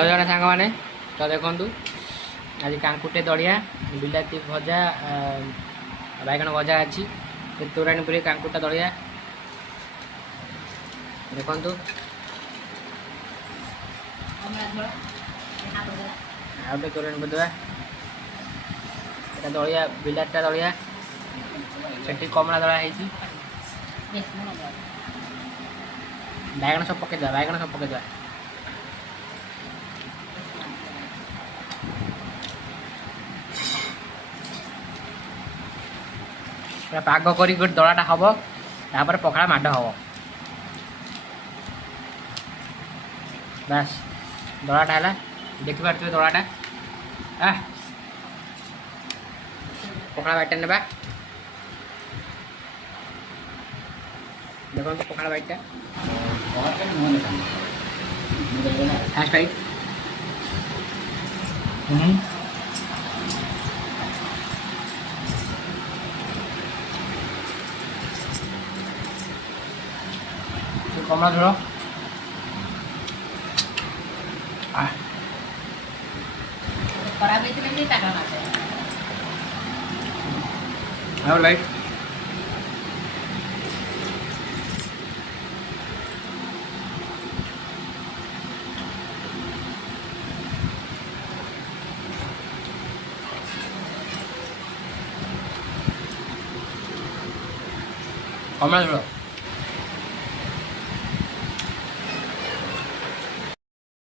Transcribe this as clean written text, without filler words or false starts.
ଜଣେ ସାଙ୍ଗମାନେ ତ ଦେଖନ୍ତୁ ଆଜି କାଙ୍କୁଟେ ଦଳିଆ ବିଲାତି ଭଜା ବାଇଗଣ ଭଜା ଅଛି ତୋରାଣୀ ପୁରୀ କାଙ୍କୁଟା ଦଳିଆ ଦେଖନ୍ତୁ ଆଉ ଗୋଟେ ତୋରାଣୀ ପଡ଼ିଦେବା এটা ଦଳିଆ ବିଲାତିଟା ଦଳିଆ ସେଠି କମଳା ଦଳା ହେଇଛି ବାଇଗଣ ସବୁ ପକେଇଦେବା ପାଗ କରିକି ଗୋଟେ ଦଳାଟା ହବ ତାପରେ ପଖାଳ ମାଡ଼ ହବ ବାସ୍ ଦଳାଟା ହେଲା ଦେଖିପାରୁଥିବେ ଦଳାଟା ପଖାଳ ବାଇଟା ନେବା ଦେଖନ୍ତୁ ପଖାଳ ବାଇଟା ଫାଷ୍ଟ ବାଇଟ୍ କମଳା ଝୋଳ ଖରାପ ହେଇଥିଲେ ବି ତାର ମାସେ ଆଉ ଲାଇଟ୍ କମଳା ଝୋଳ